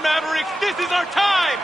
on, Mavericks. This is our time.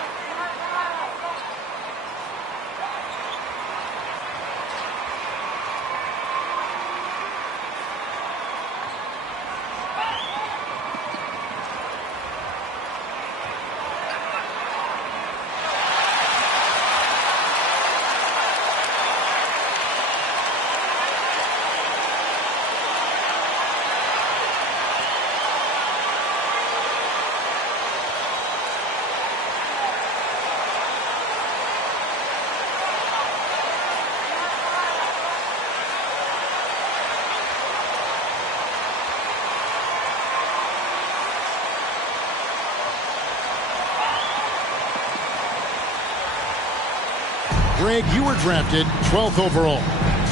Greg, you were drafted 12th overall.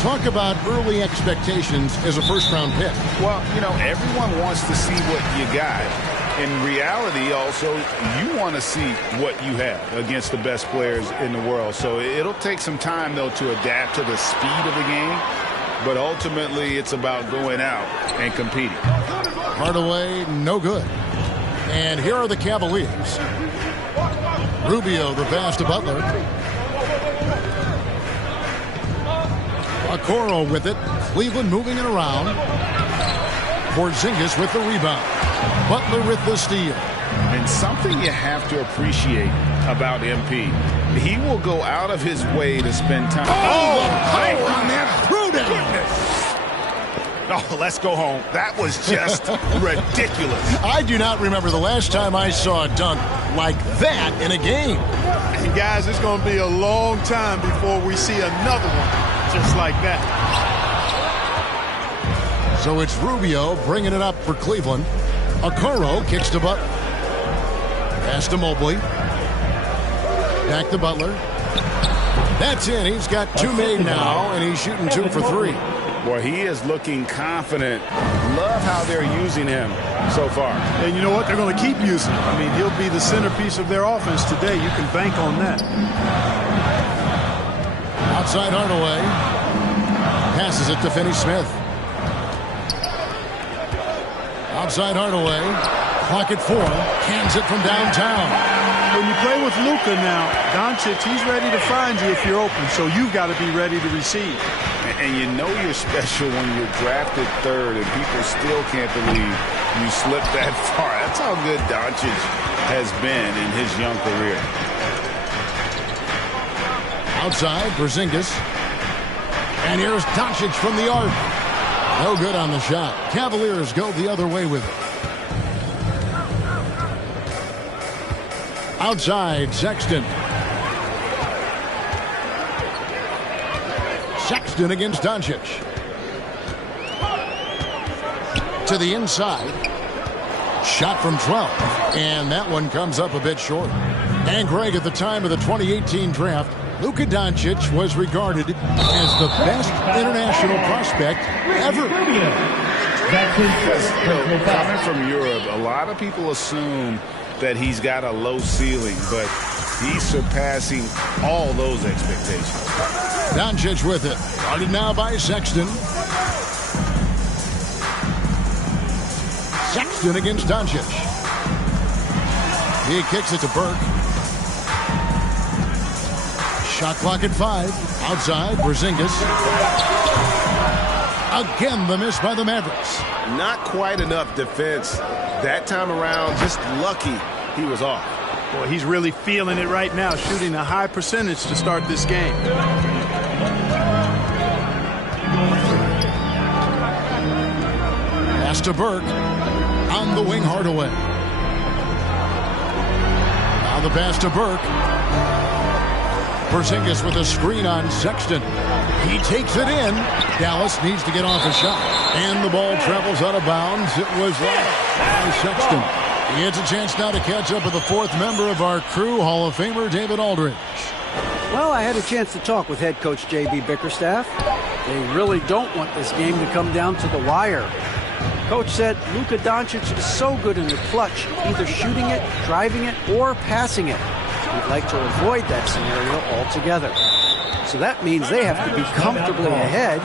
Talk about early expectations as a first-round pick. Well, you know, everyone wants to see what you got. In reality, also, you want to see what you have against the best players in the world. So it'll take some time, though, to adapt to the speed of the game. But ultimately, it's about going out and competing. Hardaway, no good. And here are the Cavaliers. Rubio, the pass to Butler. Okoro with it. Cleveland moving it around. Porzingis with the rebound. Butler with the steal. And something you have to appreciate about MP, he will go out of his way to spend time. Oh, the power on that throwdown. Oh, let's go home. That was just ridiculous. I do not remember the last time I saw a dunk like that in a game. And guys, it's going to be a long time before we see another one just like that. So it's Rubio bringing it up for Cleveland. Okoro kicks to Butler. Pass to Mobley. Back to Butler. That's in. He's got two made now, and he's shooting 2 for 3. Boy, he is looking confident. Love how they're using him so far. And you know what? They're going to keep using him. I mean, he'll be the centerpiece of their offense today. You can bank on that. Outside Hardaway. Passes it to Finney-Smith. Outside Hardaway. Clock at 4. Cans it from downtown. When you play with Luka now, Doncic, he's ready to find you if you're open. So you've got to be ready to receive. And you know you're special when you're drafted 3rd and people still can't believe you slipped that far. That's how good Doncic has been in his young career. Outside, Porzingis. And here's Doncic from the arc. No good on the shot. Cavaliers go the other way with it. Outside, Sexton. Sexton against Doncic. To the inside. Shot from 12. And that one comes up a bit short. And Greg, at the time of the 2018 draft, Luka Doncic was regarded as the best international prospect ever. Coming from Europe, a lot of people assume that he's got a low ceiling, but he's surpassing all those expectations. Doncic with it. Guarded now by Sexton. Sexton against Doncic. He kicks it to Burke. Shot clock at 5. Outside, Porzingis. Again, the miss by the Mavericks. Not quite enough defense that time around. Just lucky he was off. Boy, he's really feeling it right now, shooting a high percentage to start this game. Pass to Burke. On the wing, Hardaway. Now the pass to Burke. Porzingis with a screen on Sexton. He takes it in. Dallas needs to get off a shot. And the ball travels out of bounds. It was lost by Sexton. He gets a chance now to catch up with the 4th member of our crew, Hall of Famer David Aldridge. Well, I had a chance to talk with head coach J.B. Bickerstaff. They really don't want this game to come down to the wire. Coach said Luka Doncic is so good in the clutch, either shooting it, driving it, or passing it. He'd like to avoid that scenario altogether. So that means they have to be comfortably ahead.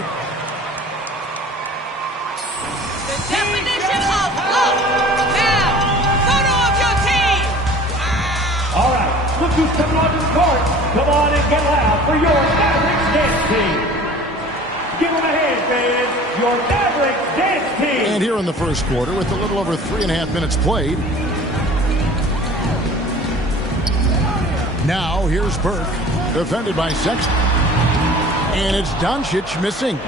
The definition of love. Now, photo of your team. for your Mavericks dance team. Give them a hand, fans. Your Mavericks dance team. And here in the first quarter, with a little over 3.5 minutes played. Now, here's Burke, defended by Sexton. And it's Doncic missing.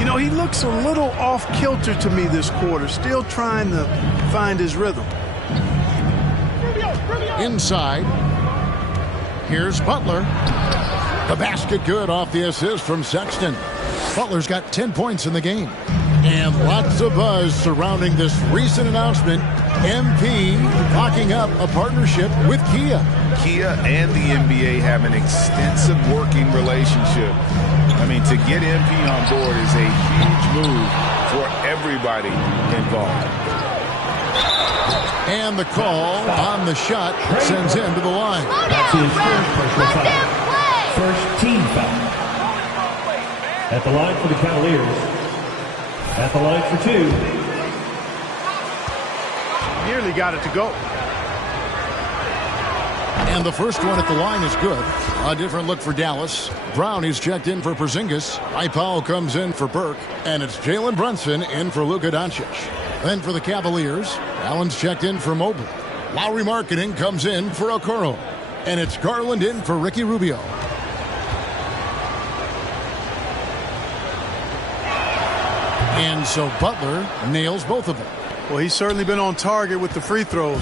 You know, he looks a little off-kilter to me this quarter, still trying to find his rhythm. Inside, here's Butler. The basket good off the assist from Sexton. Butler's got 10 points in the game. And lots of buzz surrounding this recent announcement. MP locking up a partnership with Kia. Kia and the NBA have an extensive working relationship. I mean, to get MP on board is a huge move for everybody involved. And the call on the shot sends him to the line. That's his first personal foul. First team foul. At the line for the Cavaliers. At the line for two. Nearly got it to go. And the first one at the line is good. A different look for Dallas. Brown is checked in for Porzingis. Powell comes in for Burke. And it's Jalen Brunson in for Luka Doncic. Then for the Cavaliers, Allen's checked in for Mobley. Lowry Marketing comes in for Okoro. And it's Garland in for Ricky Rubio. And so Butler nails both of them. Well, he's certainly been on target with the free throws.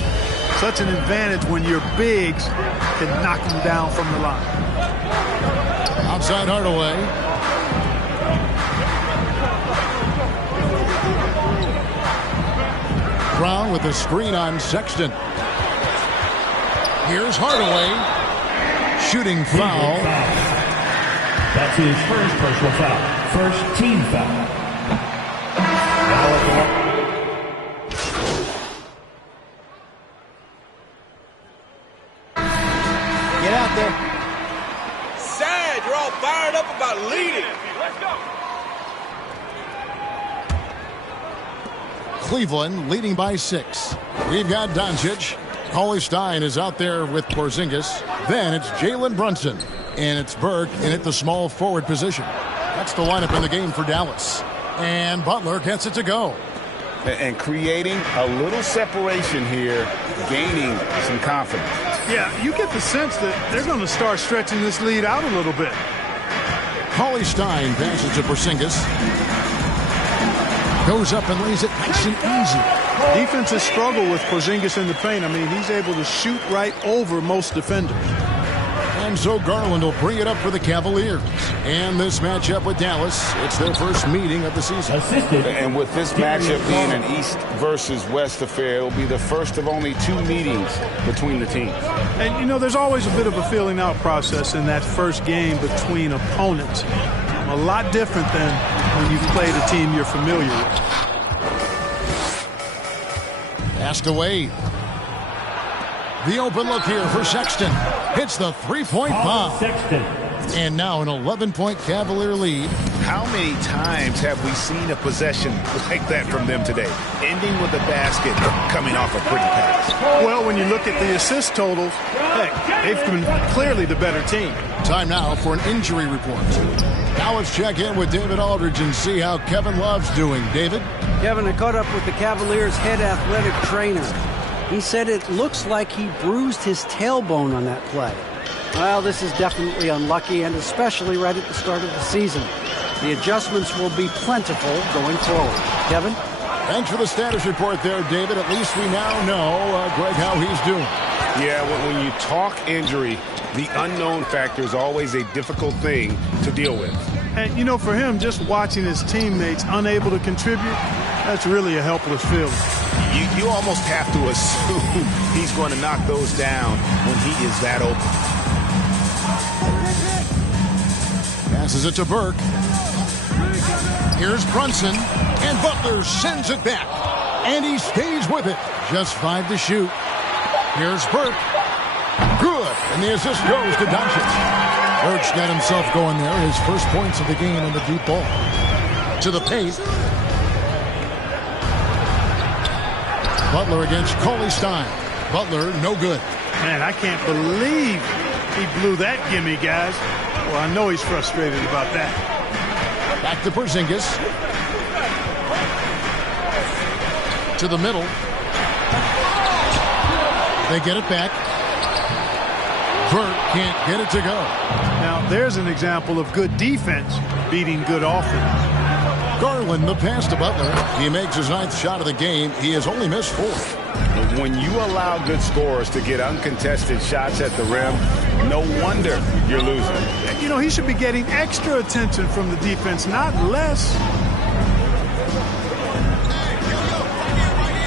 Such an advantage when your bigs can knock him down from the line. Outside Hardaway. Brown with a screen on Sexton. Here's Hardaway. Shooting foul. That's his first personal foul. First team foul. Get out there. Sad, you're all fired up about leading. Let's go. Cleveland leading by 6. We've got Doncic. Cauley-Stein is out there with Porzingis. Then it's Jalen Brunson. And it's Burke in at the small forward position. That's the lineup in the game for Dallas. And Butler gets it to go. And creating a little separation here, gaining some confidence. Yeah, you get the sense that they're going to start stretching this lead out a little bit. Cauley-Stein passes to Porzingis. Goes up and lays it nice and easy. Defenses struggle with Porzingis in the paint. I mean, he's able to shoot right over most defenders. And so Garland will bring it up for the Cavaliers. And this matchup with Dallas, it's their first meeting of the season. And with this matchup being an East versus West affair, it will be the first of only 2 meetings between the teams. And, you know, there's always a bit of a feeling out process in that first game between opponents. A lot different than when you've played a team you're familiar with. Passed away. The open look here for Sexton. Hits the three-point bomb. Sexton. And now an 11-point Cavalier lead. How many times have we seen a possession like that from them today? Ending with a basket, coming off a pretty pass. Well, when you look at the assist totals, hey, they've been clearly the better team. Time now for an injury report. Now let's check in with David Aldridge and see how Kevin Love's doing. David? Kevin, I caught up with the Cavaliers' head athletic trainer. He said it looks like he bruised his tailbone on that play. Well, this is definitely unlucky, and especially right at the start of the season. The adjustments will be plentiful going forward. Kevin? Thanks for the status report there, David. At least we now know, Greg, how he's doing. Yeah, when you talk injury, the unknown factor is always a difficult thing to deal with. And, you know, for him, just watching his teammates unable to contribute, that's really a helpless feeling. You almost have to assume he's going to knock those down when he is that open. Passes it to Burke. Here's Brunson, and Butler sends it back. And he stays with it. Just 5 to shoot. Here's Burke. Good. And the assist goes to Doncic. Burke's got himself going there. His first points of the game on the deep ball. To the paint. Butler against Cauley-Stein. Butler, no good. Man, I can't believe he blew that gimme, guys. Well, I know he's frustrated about that. Back to Porzingis. To the middle. They get it back. Burt can't get it to go. Now, there's an example of good defense beating good offense. Garland, the pass to Butler. He makes his 9th shot of the game. He has only missed 4. When you allow good scorers to get uncontested shots at the rim, no wonder you're losing. You know, he should be getting extra attention from the defense, not less.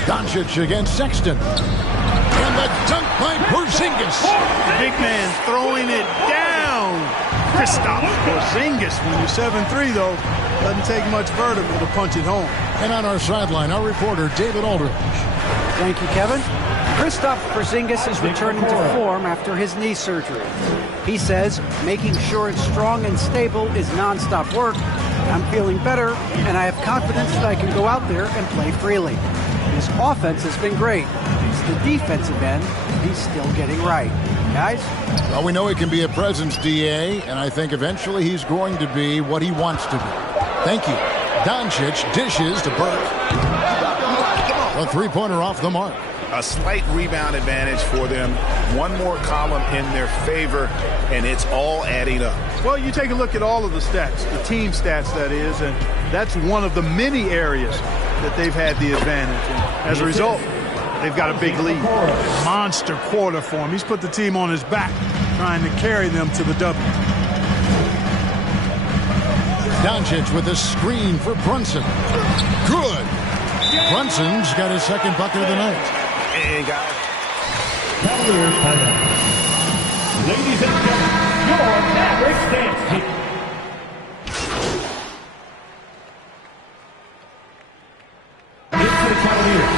Doncic against Sexton. And the dunk by Porzingis. Big man throwing it down. Kristaps Porzingis, when you're 7'3", though, doesn't take much vertical to punch it home. And on our sideline, our reporter, David Aldridge. Thank you, Kevin. Kristaps Porzingis is returning to form after his knee surgery. He says making sure it's strong and stable is nonstop work. I'm feeling better, and I have confidence that I can go out there and play freely. His offense has been great. It's the defensive end he's still getting right. Guys? Well, we know he can be a presence, DA, and I think eventually he's going to be what he wants to be. Thank you. Doncic dishes to Burke. A three-pointer off the mark. A slight rebound advantage for them. One more column in their favor, and it's all adding up. Well, you take a look at all of the stats, the team stats, that is, and that's one of the many areas that they've had the advantage. And as a result, they've got a big lead. Monster quarter for him. He's put the team on his back, trying to carry them to the W. Doncic with a screen for Brunson. Good. Brunson's got his second bucket of the night. And guys, Cavaliers timeout. Ladies and gentlemen, your Mavericks dance team. Into the Cavaliers.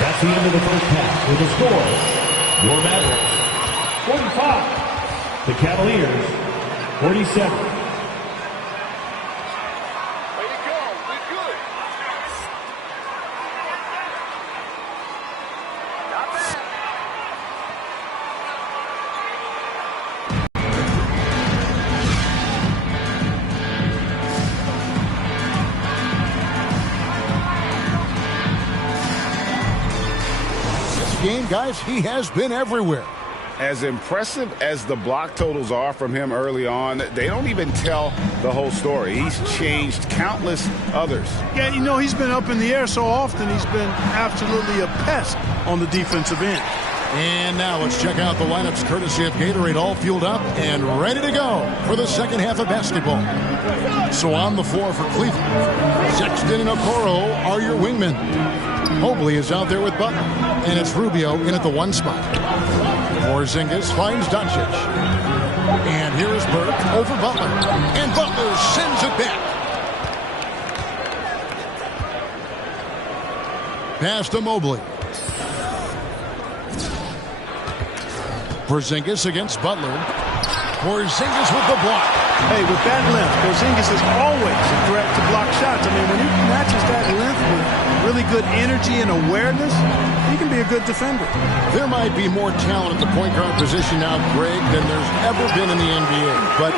That's the end of the first half with the score. Your Mavericks 45. The Cavaliers 47. Game, guys, he has been everywhere. as impressive as the block totals are from him early on, they don't even tell the whole story. He's changed countless others. Yeah, you know, he's been up in the air so often, he's been absolutely a pest on the defensive end. And now let's check out the lineups courtesy of Gatorade, all fueled up and ready to go for the second half of basketball. So on the floor for Cleveland, Sexton and Okoro are your wingmen. Mobley is out there with Butler, and it's Rubio in at the one spot. Porzingis finds Doncic. And here is Burke over Butler, and Butler sends it back. Pass to Mobley. Porzingis against Butler. Porzingis with the block. Hey, with that length, Porzingis is always a threat to block shots. I mean, when he matches that length with really good energy and awareness, he can be a good defender. There might be more talent at the point guard position now, Greg, than there's ever been in the NBA. But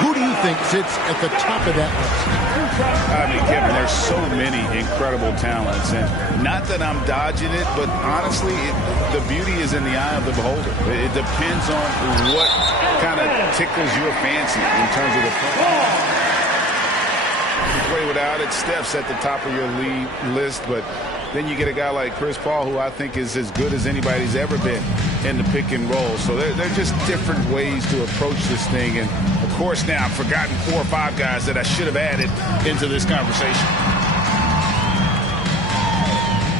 who do you think sits at the top of that list? I mean, Kevin, there's so many incredible talents. And not that I'm dodging it, but honestly, the beauty is in the eye of the beholder. It depends on what kind of tickles your fancy in terms of the play. You play without it, Steph's at the top of your league list, but then you get a guy like Chris Paul, who I think is as good as anybody's ever been in the pick and roll. So they're just different ways to approach this thing. And, of course, now I've forgotten 4 or 5 guys that I should have added into this conversation.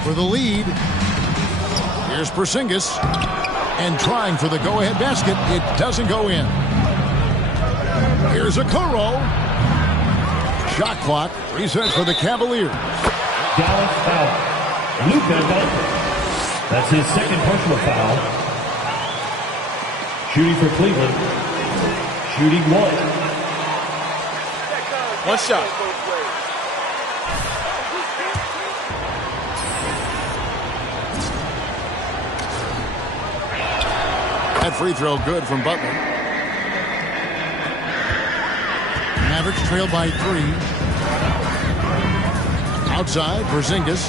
For the lead, here's Porzingis. And trying for the go-ahead basket. It doesn't go in. Here's Okoro. Shot clock resets for the Cavaliers. Dallas foul. Luka Doncic. That's his second personal foul. Shooting for Cleveland. Shooting one. One shot. That free throw good from Butler. Mavericks trail by 3. Outside, Porzingis.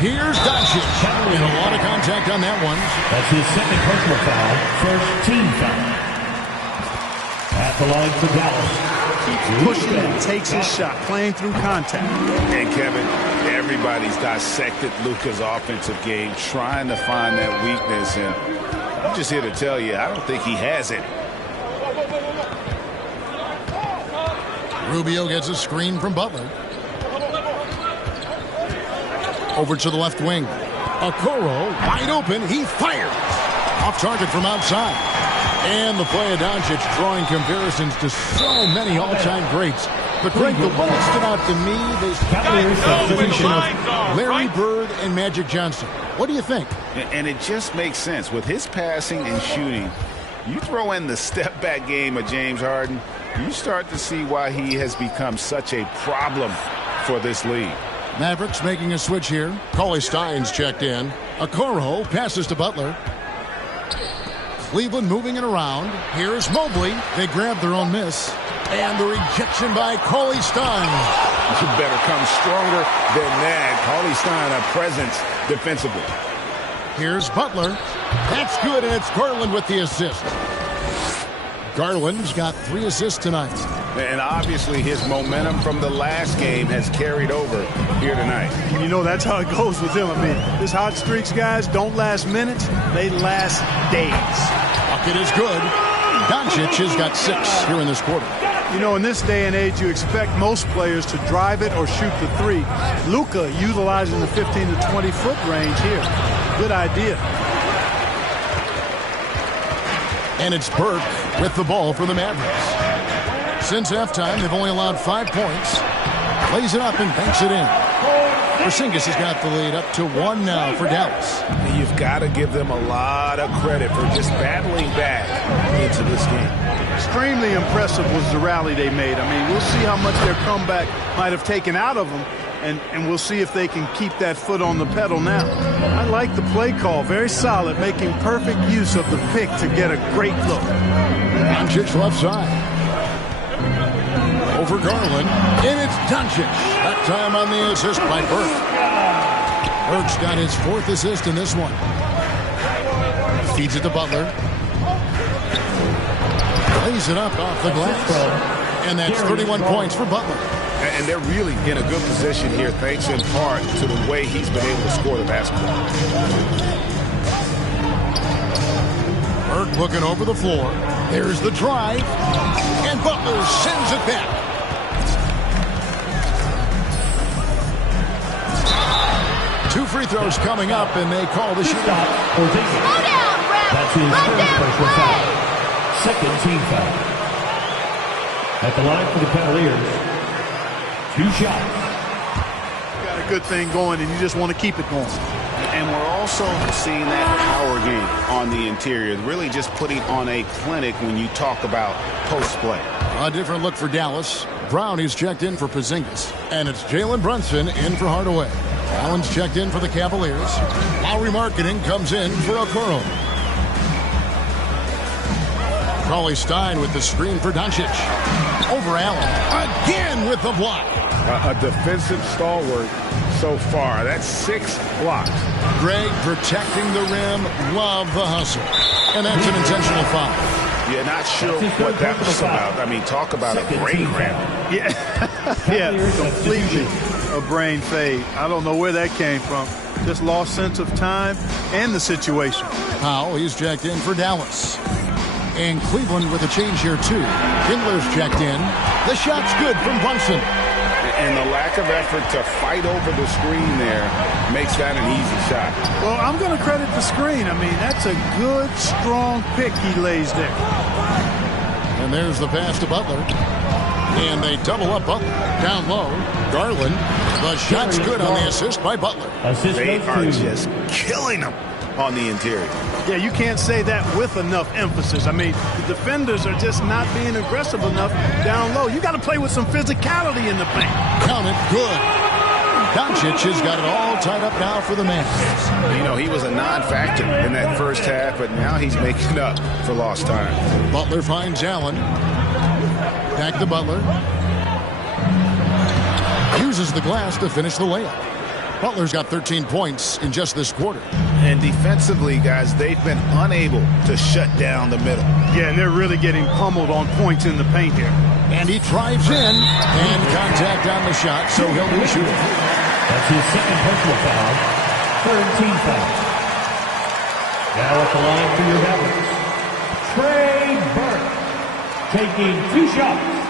Here's Doncic. And a lot of contact on that one. That's his second personal foul. First team foul. At the line for Dallas. Pushing and takes his shot, playing through contact. And Kevin, everybody's dissected Luka's offensive game, trying to find that weakness. And I'm just here to tell you, I don't think he has it. Rubio gets a screen from Butler. Over to the left wing. Okoro wide open. He fires. Off target from outside. And the play of Doncic drawing comparisons to so many all-time greats. But Greg, the one that stood out to me is the combination of Larry Bird and Magic Johnson. What do you think? And it just makes sense. With his passing and shooting, you throw in the step-back game of James Harden, you start to see why he has become such a problem for this league. Mavericks making a switch here. Cauley Stein's checked in. Okoro passes to Butler. Cleveland moving it around. Here's Mobley. They grab their own miss. And the rejection by Cauley Stein. You better come stronger than that. Cauley Stein, a presence defensively. Here's Butler. That's good, and it's Garland with the assist. Garland's got 3 assists tonight. And obviously his momentum from the last game has carried over here tonight. You know, that's how it goes with him. I mean, his hot streaks, guys, don't last minutes. They last days. Bucket is good. Doncic has got 6 here in this quarter. You know, in this day and age, you expect most players to drive it or shoot the 3. Luka utilizing the 15 to 20-foot range here. Good idea. And it's Burke with the ball for the Mavericks. Since halftime, they've only allowed 5 points. Plays it up and banks it in. Porzingis has got the lead up to 1 now for Dallas. And you've got to give them a lot of credit for just battling back into this game. Extremely impressive was the rally they made. I mean, we'll see how much their comeback might have taken out of them, and we'll see if they can keep that foot on the pedal now. I like the play call. Very solid, making perfect use of the pick to get a great look. Doncic left side. Over Garland, and it's Doncic. That time on the assist by Burke. Burke's got his 4th assist in this one. Feeds it to Butler. Lays it up off the glass. And that's 31 points for Butler. And they're really in a good position here, thanks in part to the way he's been able to score the basketball. Burke looking over the floor. There's the drive. And Butler sends it back. Two free throws coming up, and they call the shootout. Slow down, ref. That's his first personal foul. Second team foul. At the line for the Cavaliers, 2 shots. You got a good thing going, and you just want to keep it going. And we're also seeing that power game on the interior, really just putting on a clinic when you talk about post play. A different look for Dallas. Brown is checked in for Porzingis, and it's Jalen Brunson in for Hardaway. Allen's checked in for the Cavaliers. Lowry Marketing comes in for Okoro. Cauley Stein with the screen for Doncic. Over Allen. Again with the block. A defensive stalwart so far. That's 6 blocks. Greg protecting the rim. Love the hustle. And that's an intentional foul. Yeah, not sure what that was about. I mean, talk about a brain ramp. Yeah, completely a brain fade. I don't know where that came from. Just lost sense of time and the situation. Powell, he's checked in for Dallas. And Cleveland with a change here, too. Kindler's checked in. The shot's good from Brunson. And the lack of effort to fight over the screen there makes that an easy shot. Well, I'm going to credit the screen. I mean, that's a good, strong pick he lays there. And there's the pass to Butler. And they double up Butler. Down low, Garland. The shot's good on the assist by Butler. They are just killing them on the interior. Yeah, you can't say that with enough emphasis. I mean, the defenders are just not being aggressive enough down low. You got to play with some physicality in the paint. Count it, good. Doncic has got it all tied up now for the Mavericks. You know, he was a non-factor in that first half, but now he's making up for lost time. Butler finds Allen. Back to Butler. Uses the glass to finish the layup. Butler's got 13 points in just this quarter. And defensively, guys, they've been unable to shut down the middle. Yeah, and they're really getting pummeled on points in the paint here. And he drives in, and contact on the shot, so he'll be shooting. That's his second personal foul. Third team foul. Now at the line for your Mavericks, Trey Burke, taking 2 shots.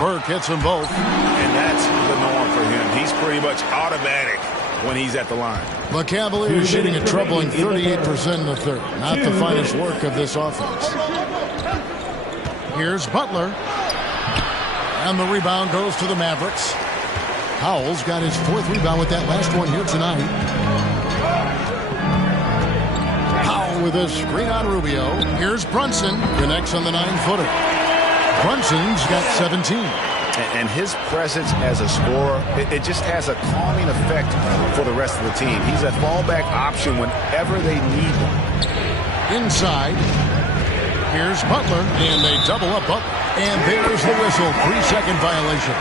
Burke hits them both. And that's the norm for him. He's pretty much automatic when he's at the line. The Cavaliers shooting a troubling 38% in the third. Not the finest work of this offense. Here's Butler. And the rebound goes to the Mavericks. Howell's got his 4th rebound with that last one here tonight. Howell with a screen on Rubio. Here's Brunson. Connects on the 9-footer. Brunson's got 17. And his presence as a scorer, it just has a calming effect for the rest of the team. He's a fallback option whenever they need one. Inside. Here's Butler, and they double up Butler. And there's the whistle. 3-second violation.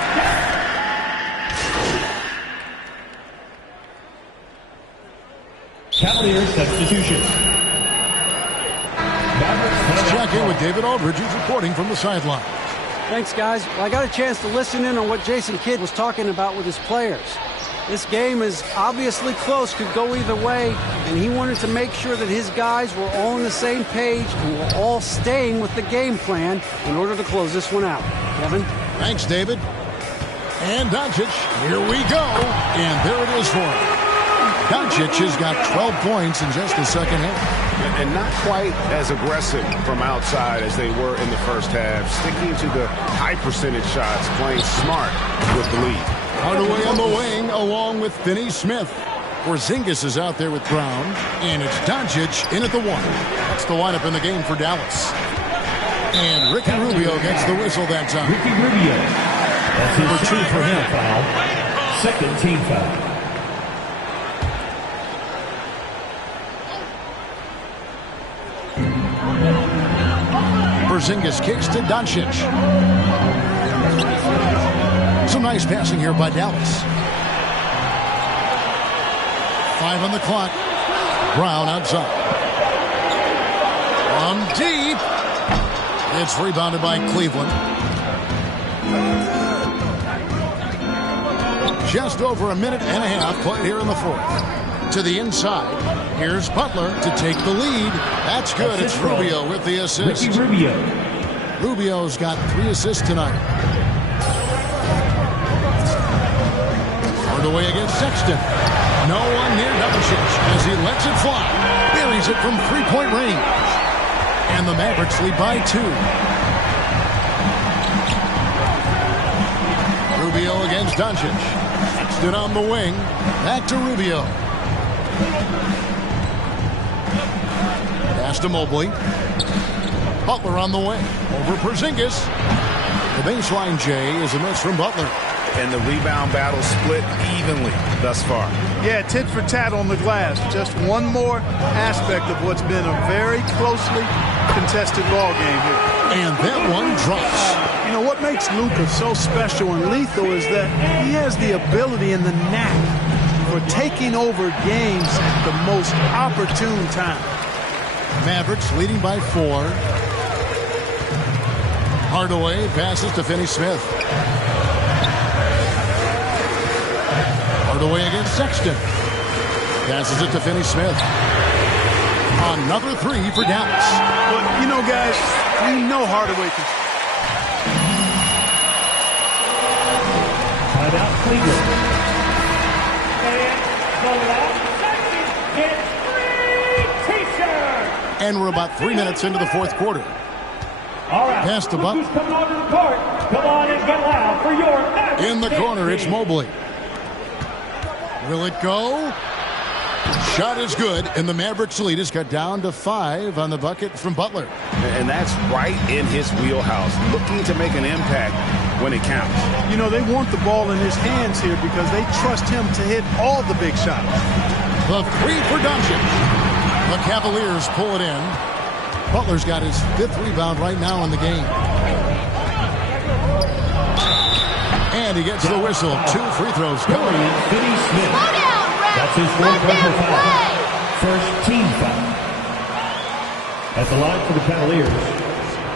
Cavaliers substitution. Let's check in with David Aldridge, who's reporting from the sideline. Thanks, guys. Well, I got a chance to listen in on what Jason Kidd was talking about with his players. This game is obviously close, could go either way, and he wanted to make sure that his guys were all on the same page and were all staying with the game plan in order to close this one out. Kevin? Thanks, David. And Doncic, here we go. And there it is for him. Doncic has got 12 points in just the second half. And not quite as aggressive from outside as they were in the first half. Sticking to the high percentage shots, playing smart with the lead. Hardaway on the wing along with Finney Smith. Porzingis is out there with Brown. And it's Doncic in at the 1. That's the lineup in the game for Dallas. And Ricky Rubio gets the whistle that time. Ricky Rubio. That's his for 2 for him. Foul. Second team foul. Porzingis kicks to Doncic. Some nice passing here by Dallas. 5 on the clock. Brown outside. On deep. It's rebounded by Cleveland. Just over a minute and a half played here in the 4th. To the inside. Here's Butler to take the lead. That's good. It's Rubio with the assist. Ricky Rubio. Rubio's got 3 assists tonight. Hardaway against Sexton. No one near Doncic as he lets it fly. Buries it from 3-point range. And the Mavericks lead by 2. Rubio against Doncic. Sexton on the wing. Back to Rubio. Pass to Mobley. Butler on the way. Over Porzingis. The baseline, Jay, is a miss from Butler. And the rebound battle split evenly thus far. Yeah, tit for tat on the glass. Just one more aspect of what's been a very closely contested ball game here. And that one drops. You know, what makes Luka so special and lethal is that he has the ability and the knack for taking over games at the most opportune time. Mavericks leading by 4. Hardaway passes to Finney Smith. Hardaway against Sexton. Passes it to Finney Smith. Another 3 for Dallas. But, you know, guys, we know Hardaway can. Timeout, Cleveland. And the last section gets free t-shirt. And we're about 3 minutes into the fourth quarter. All right. Pass to Buck. Coming onto the court. Come on and get loud for your in the corner, it's Mobley. Will it go? Shot is good, and the Mavericks lead is cut down to 5 on the bucket from Butler. And that's right in his wheelhouse, looking to make an impact when it counts. You know, they want the ball in his hands here because they trust him to hit all the big shots. The 3 for Doncic. The Cavaliers pull it in. Butler's got his 5th rebound right now in the game. And he gets the whistle. 2 free throws coming. Finney Smith. That's his 4th personal foul. First team foul. At the line for the Cavaliers.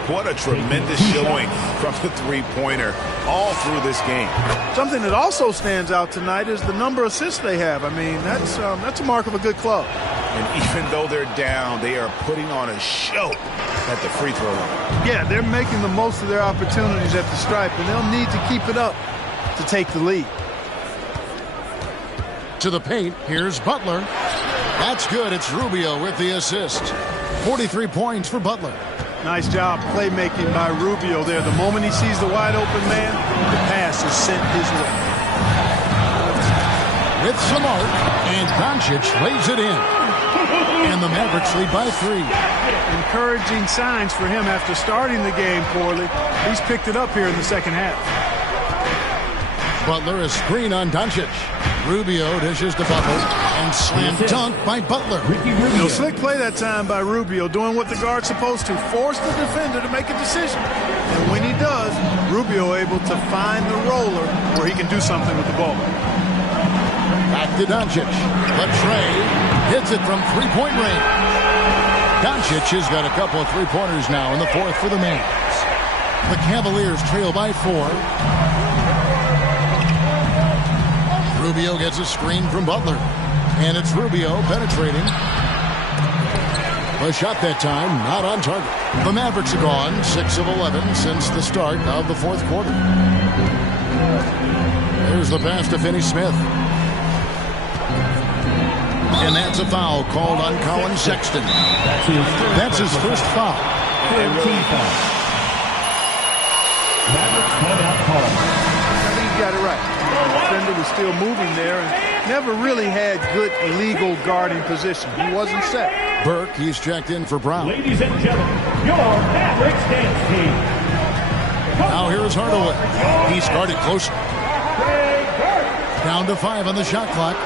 What a tremendous showing from the three-pointer all through this game. Something that also stands out tonight is the number of assists they have. I mean, that's a mark of a good club. And even though they're down, they are putting on a show at the free throw line. Yeah, they're making the most of their opportunities at the stripe, and they'll need to keep it up to take the lead. To the paint, here's Butler. That's good. It's Rubio with the assist. 43 points for Butler. Nice job playmaking by Rubio there. The moment he sees the wide open man, the pass is sent his way. With some arc, and Doncic lays it in. And the Mavericks lead by 3. Encouraging signs for him after starting the game poorly. He's picked it up here in the second half. Butler a screen on Doncic. Rubio dishes to Butler and slam dunk by Butler. You know, slick play that time by Rubio, doing what the guard's supposed to, force the defender to make a decision. And when he does, Rubio able to find the roller where he can do something with the ball. Back to Doncic. But Trey hits it from three-point range. Doncic has got a couple of three-pointers now in the fourth for the Mavs. The Cavaliers trail by 4. Rubio gets a screen from Butler. And it's Rubio penetrating. A shot that time, not on target. The Mavericks are gone 6 of 11 since the start of the fourth quarter. There's the pass to Finney Smith. And that's a foul called on Colin Sexton. That's his first foul. Mavericks timeout call. I think he's got it right. The defender was still moving there and never really had good legal guarding position. He wasn't set. Burke, he's checked in for Brown. Ladies and gentlemen, your Mavericks dance team. Now here's Hardaway. He's guarded close. Down to 5 on the shot clock.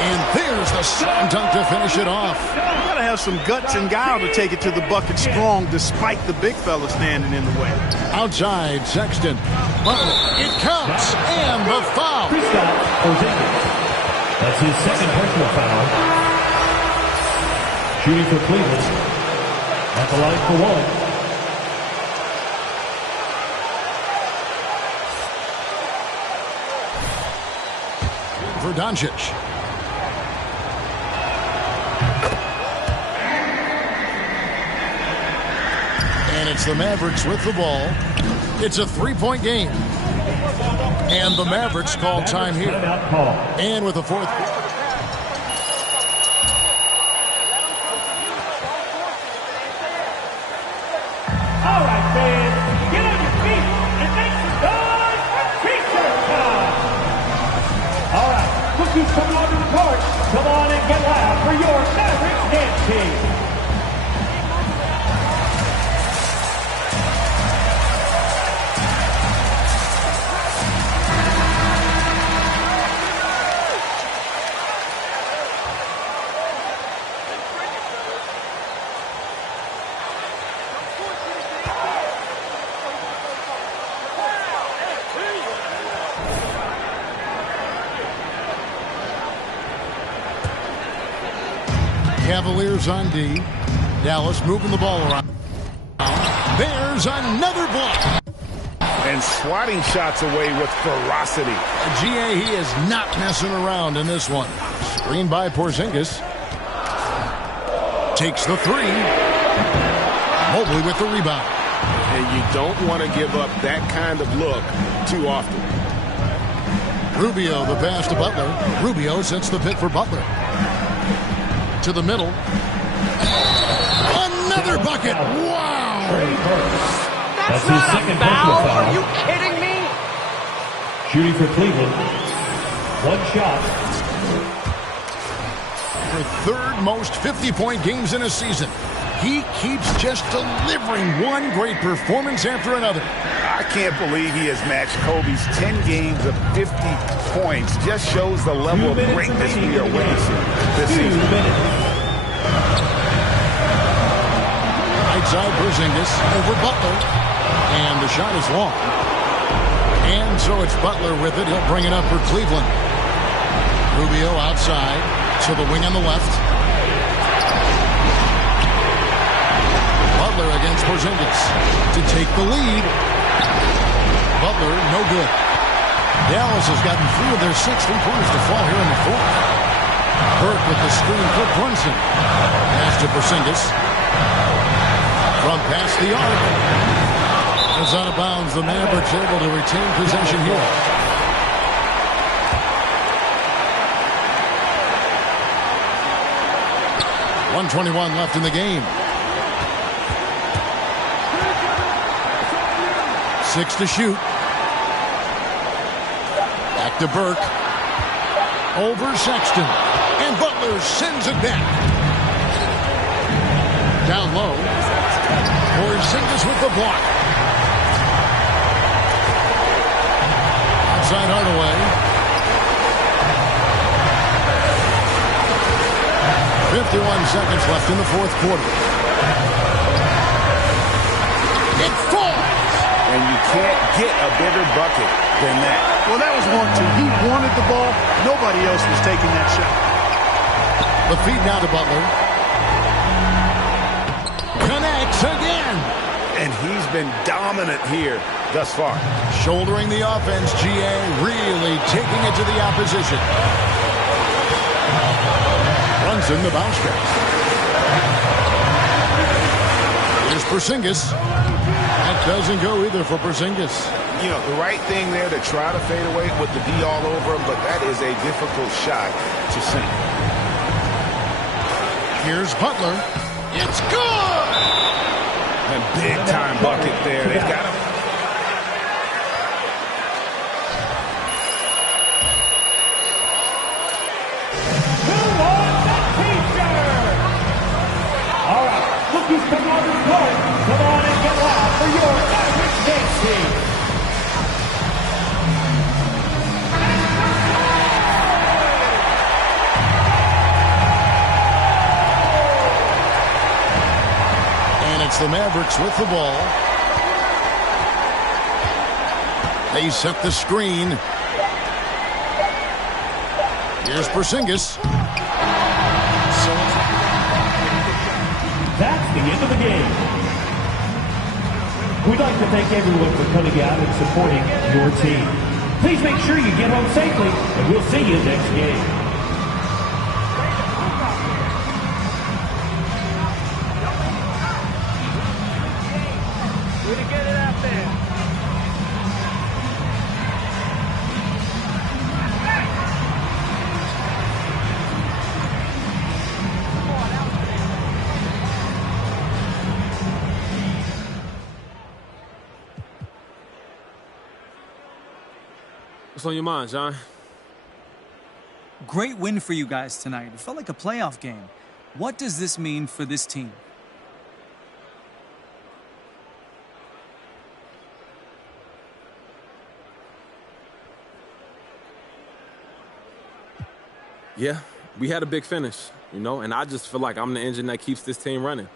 And there's the slam dunk to finish it off. You gotta have some guts and guile to take it to the bucket strong despite the big fella standing in the way. Outside, Sexton. Butler, it counts, and the foul. That's his second personal foul. Shooting for Cleveland. At the line for 1. For Doncic. And it's the Mavericks with the ball. It's a 3-point game. And the Mavericks call time here. And with the fourth. All right, fans, get on your feet and make some noise for T-shirt time. All right, look who's coming onto the court. Come on and get loud for your Mavericks dance team. Cavaliers on D. Dallas moving the ball around. There's another block. And swatting shots away with ferocity. GA, he is not messing around in this one. Screened by Porzingis. Takes the 3. Mobley with the rebound. And you don't want to give up that kind of look too often. Rubio, the pass to Butler. Rubio sets the pick for Butler. To the middle. Another bucket. Wow. That's his second personal foul. Are you kidding me? Shooting for Cleveland. One shot. For third most 50-point games in a season. He keeps just delivering one great performance after another. I can't believe he has matched Kobe's 10 games of 50 points. Just shows the level of greatness we are witnessing this season. Right side Porzingis over Butler. And the shot is long. And so it's Butler with it. He'll bring it up for Cleveland. Rubio outside to the wing on the left. Butler against Porzingis to take the lead. Butler, no good. Dallas has gotten 3 of their 6 3-pointers to fall here in the fourth. Burke with the screen for Brunson. Pass to Porzingis. From past the arc. It's out of bounds. The Mavericks able to retain possession here. .121 left in the game. 6 to shoot. Back to Burke. Over Sexton. And Butler sends it back. Down low. Porzingis with the block. Outside Hardaway. 51 seconds left in the fourth quarter. It falls! And you can't get a bigger bucket than that. Well, that was 1-2. He wanted the ball. Nobody else was taking that shot. The feed now to Butler. Connects again. And he's been dominant here thus far. Shouldering the offense, GA really taking it to the opposition. Brunson, the bounce pass. Here's Porzingis. That doesn't go either for Porzingis. You know, the right thing there to try to fade away with the D all over him, but that is a difficult shot to sink. Here's Butler. It's good! And big-time bucket there. They've got him. All right, rookies come on to the court. Come on and get loud for your average dance team. And it's the Mavericks with the ball. They set the screen. Here's Porzingis. That's the end of the game. We'd like to thank everyone for coming out and supporting your team. Please make sure you get home safely, and we'll see you next game. Way to get it out there. What's on your mind, John? Great win for you guys tonight. It felt like a playoff game. What does this mean for this team? Yeah, we had a big finish, you know, and I just feel like I'm the engine that keeps this team running.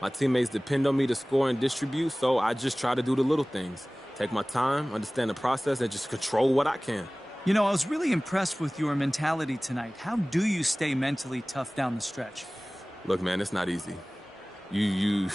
My teammates depend on me to score and distribute, so I just try to do the little things. Take my time, understand the process, and just control what I can. You know, I was really impressed with your mentality tonight. How do you stay mentally tough down the stretch? Look, man, it's not easy. You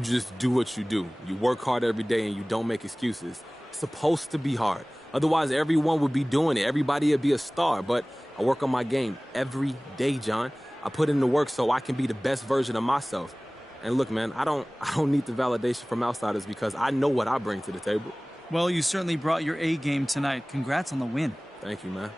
just do what you do. You work hard every day and you don't make excuses. It's supposed to be hard. Otherwise, everyone would be doing it. Everybody would be a star. But I work on my game every day, John. I put in the work so I can be the best version of myself. And look, man, I don't need the validation from outsiders because I know what I bring to the table. Well, you certainly brought your A game tonight. Congrats on the win. Thank you, man.